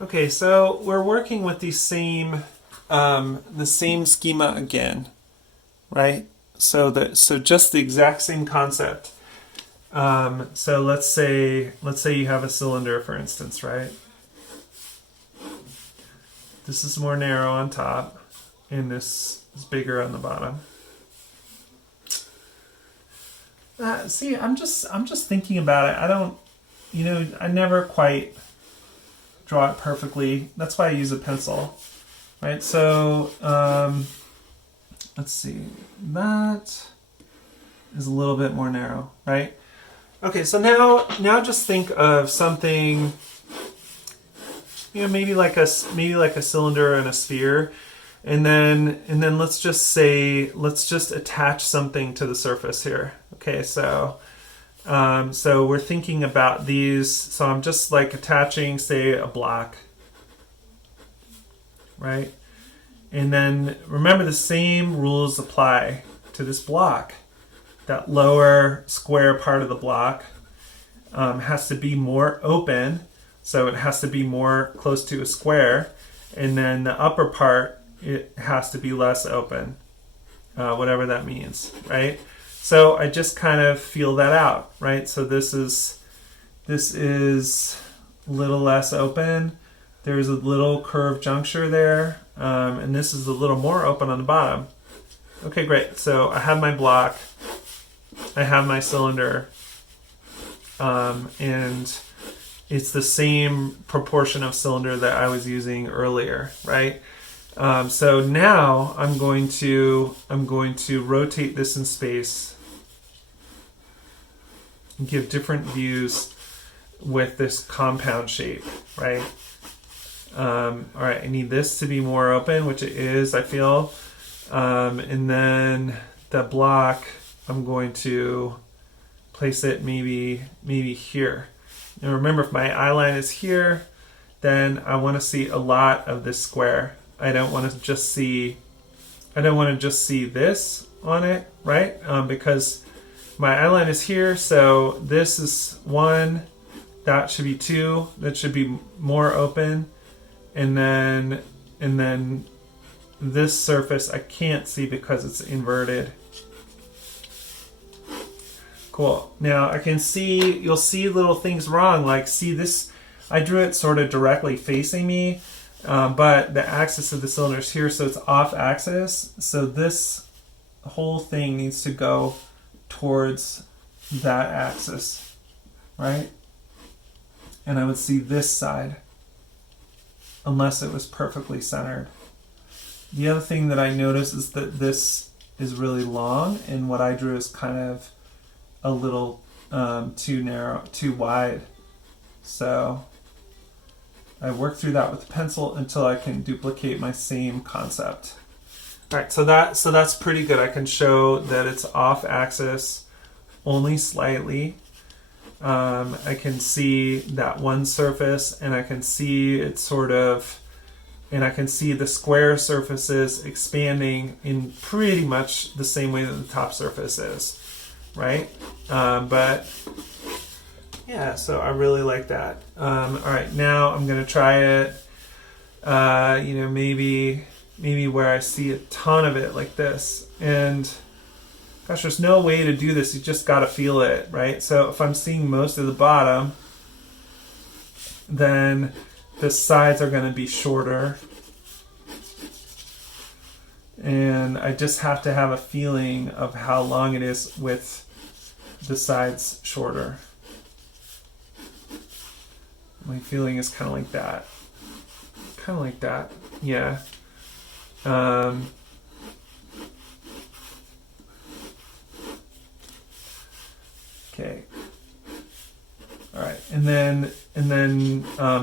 Okay, so we're working with the same schema again, right? So just the exact same concept. So let's say you have a cylinder, for instance, right? This is more narrow on top, and this is bigger on the bottom. See, I'm just thinking about it. I don't, I never quite draw it perfectly. That's why I use a pencil, right? So let's see. That is a little bit more narrow, right? Okay, so now just think of something, maybe like a cylinder and a sphere, and then let's just attach something to the surface here. Okay, so we're thinking about these. So I'm just like attaching, say, a block, right? And then remember the same rules apply to this block. That lower square part of the block has to be more open, so it has to be more close to a square, and then the upper part, it has to be less open, whatever that means, right? So I just kind of feel that out, right? So this is a little less open. There's a little curved juncture there, and this is a little more open on the bottom. Okay, great. So I have my block. I have my cylinder, and it's the same proportion of cylinder that I was using earlier, right? So now I'm going to rotate this in space and give different views with this compound shape, right? All right, I need this to be more open, which it is, I feel, and then the block, I'm going to place it maybe here. Now remember, if my eye line is here, then I want to see a lot of this square. I don't want to just see this on it, right? Because my eye line is here, so this is 1, that should be 2, that should be more open, and then this surface I can't see because it's inverted. Cool. Now I can see, you'll see little things wrong, like see this, I drew it sort of directly facing me, but the axis of the cylinder is here, so it's off axis. So this whole thing needs to go towards that axis, right? And I would see this side, unless it was perfectly centered. The other thing that I noticed is that this is really long, and what I drew is kind of a little too narrow, too wide. So I work through that with the pencil until I can duplicate my same concept. All right, so that's pretty good. I can show that it's off axis only slightly. I can see that one surface, and I can see it and I can see the square surfaces expanding in pretty much the same way that the top surface is, right? But yeah, so I really like that. All right, now I'm gonna try it. Maybe where I see a ton of it like this, and gosh, there's no way to do this. You just got to feel it, right? So if I'm seeing most of the bottom, then the sides are going to be shorter. And I just have to have a feeling of how long it is with the sides shorter. My feeling is kind of like that. Kind of like that, yeah. Okay. All right, and then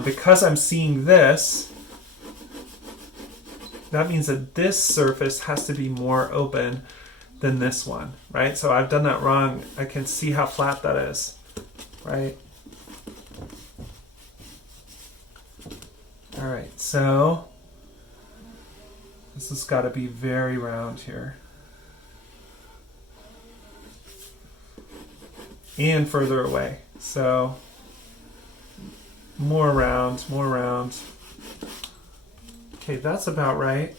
because I'm seeing this, that means that this surface has to be more open than this one, right? So I've done that wrong. I can see how flat that is, right? All right, so this has got to be very round here. and further away. So more around, more around. Okay, that's about right.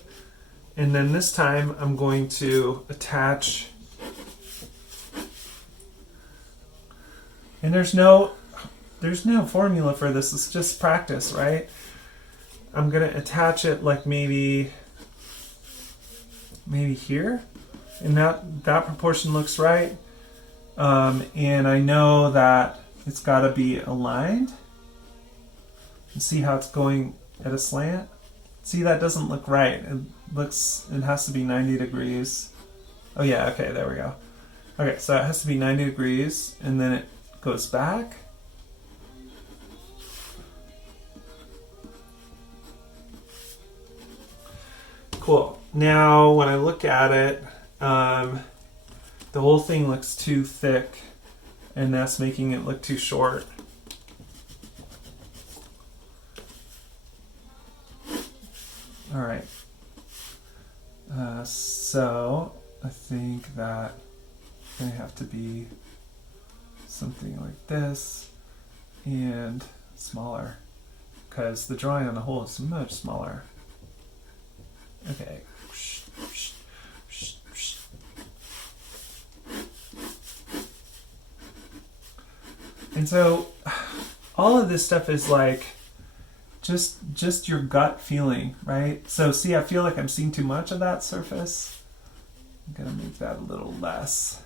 And then this time I'm going to attach, and there's no formula for this, it's just practice, right? I'm gonna attach it like maybe here, and that proportion looks right. And I know that it's got to be aligned. And see how it's going at a slant? See, that doesn't look right. It has to be 90 degrees. Oh yeah, okay, there we go. Okay, so it has to be 90 degrees, and then it goes back. Cool. Now, when I look at it, the whole thing looks too thick, and that's making it look too short. All right. So I think that it's going to have to be something like this and smaller, because the drawing on the whole is much smaller. Okay. And so all of this stuff is like just your gut feeling, right? So see, I feel like I'm seeing too much of that surface. I'm gonna make that a little less.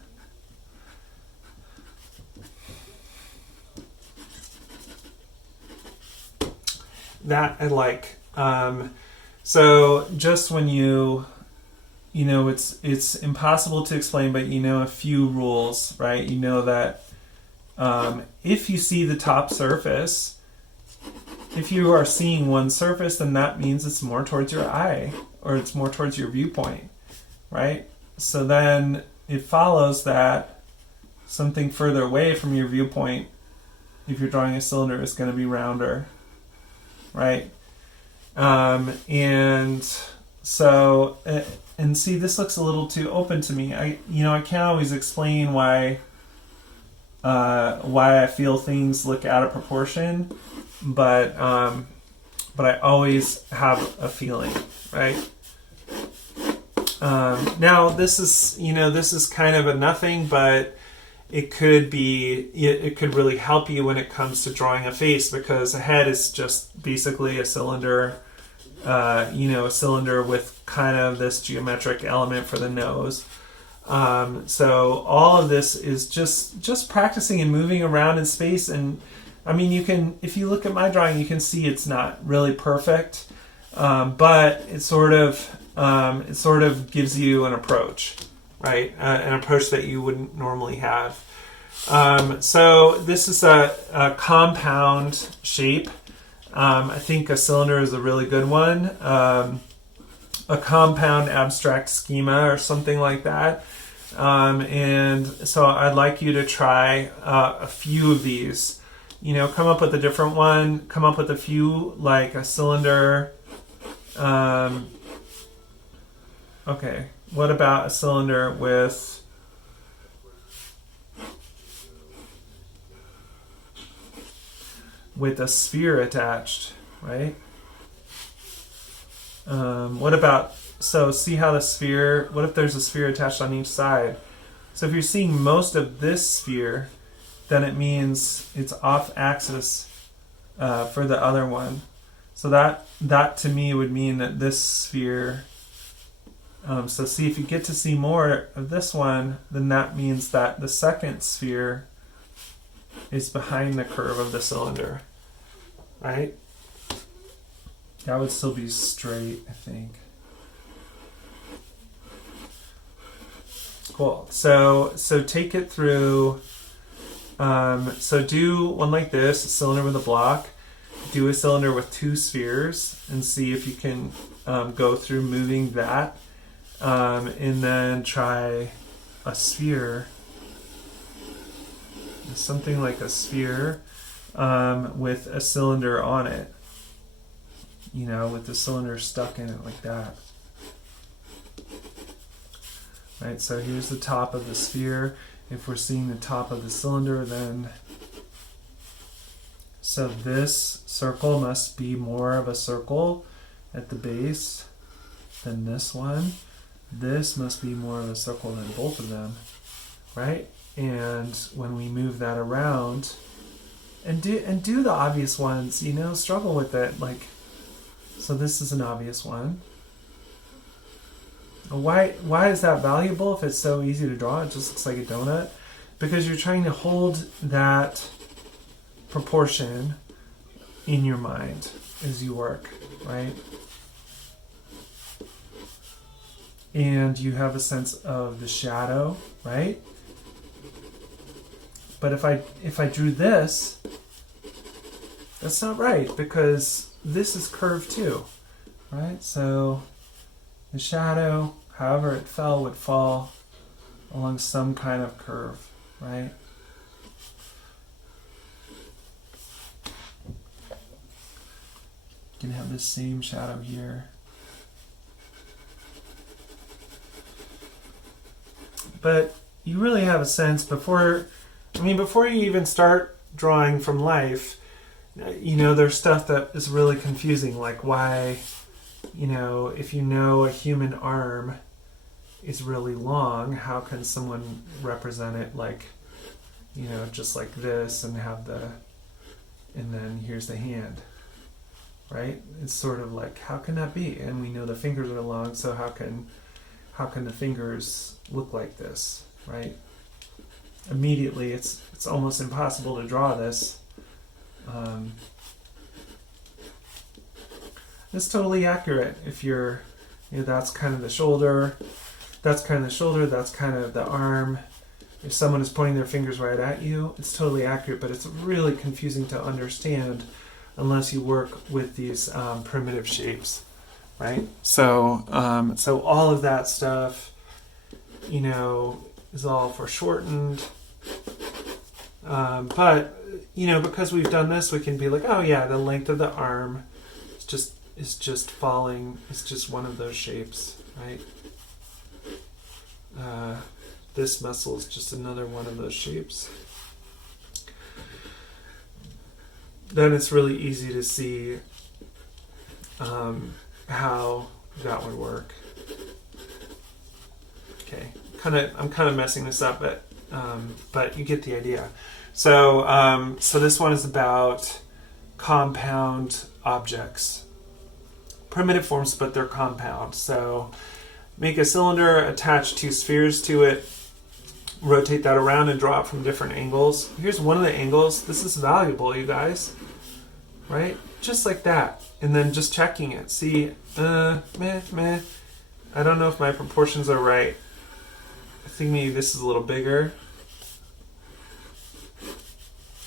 That I like. So just when you know, it's impossible to explain, but you know a few rules, right? You know that if you see the top surface, if you are seeing one surface, then that means it's more towards your eye, or it's more towards your viewpoint, right? So then it follows that something further away from your viewpoint, if you're drawing a cylinder, is going to be rounder, right? And so, and see, this looks a little too open to me. I can't always explain why I feel things look out of proportion, but I always have a feeling, right? Now this is kind of a nothing, but it could really help you when it comes to drawing a face, because a head is just basically a cylinder, a cylinder with kind of this geometric element for the nose. So all of this is just practicing and moving around in space. And I mean, if you look at my drawing, you can see it's not really perfect, but it sort of gives you an approach, right? An approach that you wouldn't normally have. So this is a compound shape. I think a cylinder is a really good one. A compound abstract schema or something like that. And so I'd like you to try a few of these. Come up with a different one. Come up with a few, like a cylinder. Okay, what about a cylinder with a sphere attached, right? What about, so see how the sphere, what if there's a sphere attached on each side? So if you're seeing most of this sphere, then it means it's off axis for the other one. So that to me would mean that this sphere, so see, if you get to see more of this one, then that means that the second sphere is behind the curve of the cylinder, right? That would still be straight, I think. Cool. So take it through. So do one like this, a cylinder with a block. Do a cylinder with two spheres and see if you can go through moving that. And then try a sphere, something like a sphere with a cylinder on it, with the cylinder stuck in it like that. right? So here's the top of the sphere. If we're seeing the top of the cylinder, then so this circle must be more of a circle at the base than this one. This must be more of a circle than both of them, right? And when we move that around and do the obvious ones, you know, struggle with it. Like, so this is an obvious one. Why is that valuable if it's so easy to draw? It just looks like a donut. Because you're trying to hold that proportion in your mind as you work, right? And you have a sense of the shadow, right? But if I drew this, that's not right because this is curved too, right? So the shadow, however it fell, would fall along some kind of curve, right? You can have this same shadow here. But you really have a sense before you even start drawing from life, you know, there's stuff that is really confusing, like why, you know, if you know a human arm is really long, how can someone represent it like, you know, just like this and then here's the hand, right? It's sort of like, how can that be? And we know the fingers are long, so how can the fingers look like this, right? Immediately, it's almost impossible to draw this. It's totally accurate if you're, you know, that's kind of the shoulder, that's kind of the arm. If someone is pointing their fingers right at you, it's totally accurate, but it's really confusing to understand unless you work with these primitive shapes, right? So all of that stuff, you know, is all foreshortened. But, you know, because we've done this, we can be like, oh yeah, the length of the arm is just falling. It's just one of those shapes, right? This muscle is just another one of those shapes. Then it's really easy to see how that would work. Okay, I'm kind of messing this up, but you get the idea. So this one is about compound objects, primitive forms, but they're compound. So make a cylinder, attach two spheres to it, rotate that around and draw it from different angles. Here's one of the angles. This is valuable, you guys, right? Just like that. And then just checking it. See, I don't know if my proportions are right. I think maybe this is a little bigger,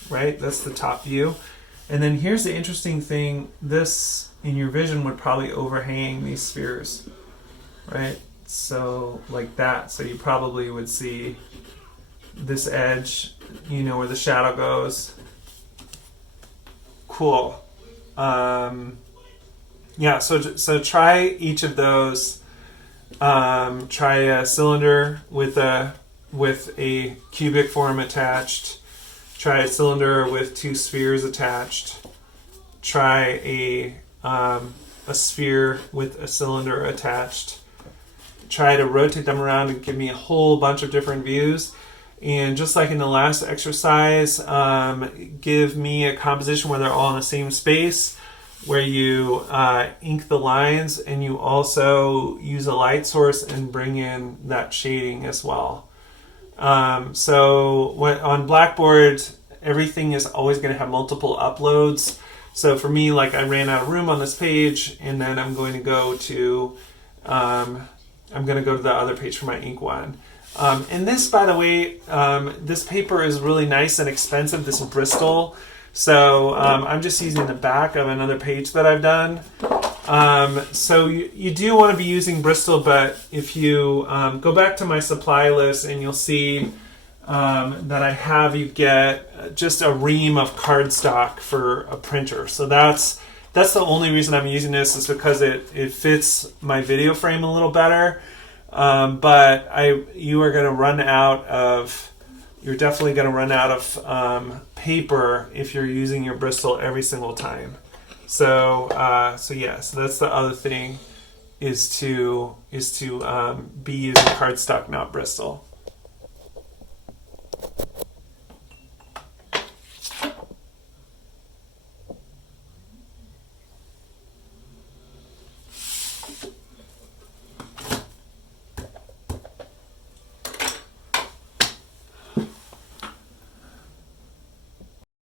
right? That's the top view. And then here's the interesting thing. This, in your vision, would probably overhang these spheres, right? So like that. So you probably would see this edge, you know, where the shadow goes. Cool. Yeah, so try each of those. Try a cylinder with a cubic form attached. Try a cylinder with two spheres attached. Try a sphere with a cylinder attached. Try to rotate them around and give me a whole bunch of different views. And just like in the last exercise, give me a composition where they're all in the same space, where you ink the lines and you also use a light source and bring in that shading as well. So on Blackboard, everything is always going to have multiple uploads. So for me, like I ran out of room on this page, and then I'm going to go to the other page for my ink one. And this, by the way, this paper is really nice and expensive, this Bristol. So I'm just using the back of another page that I've done. So you do want to be using Bristol, but if you go back to my supply list and you'll see that you get just a ream of cardstock for a printer. So that's the only reason I'm using this, is because it fits my video frame a little better. But you are going to run out of, you're definitely going to run out of paper if you're using your Bristol every single time. So that's the other thing, is to be using cardstock, not Bristol.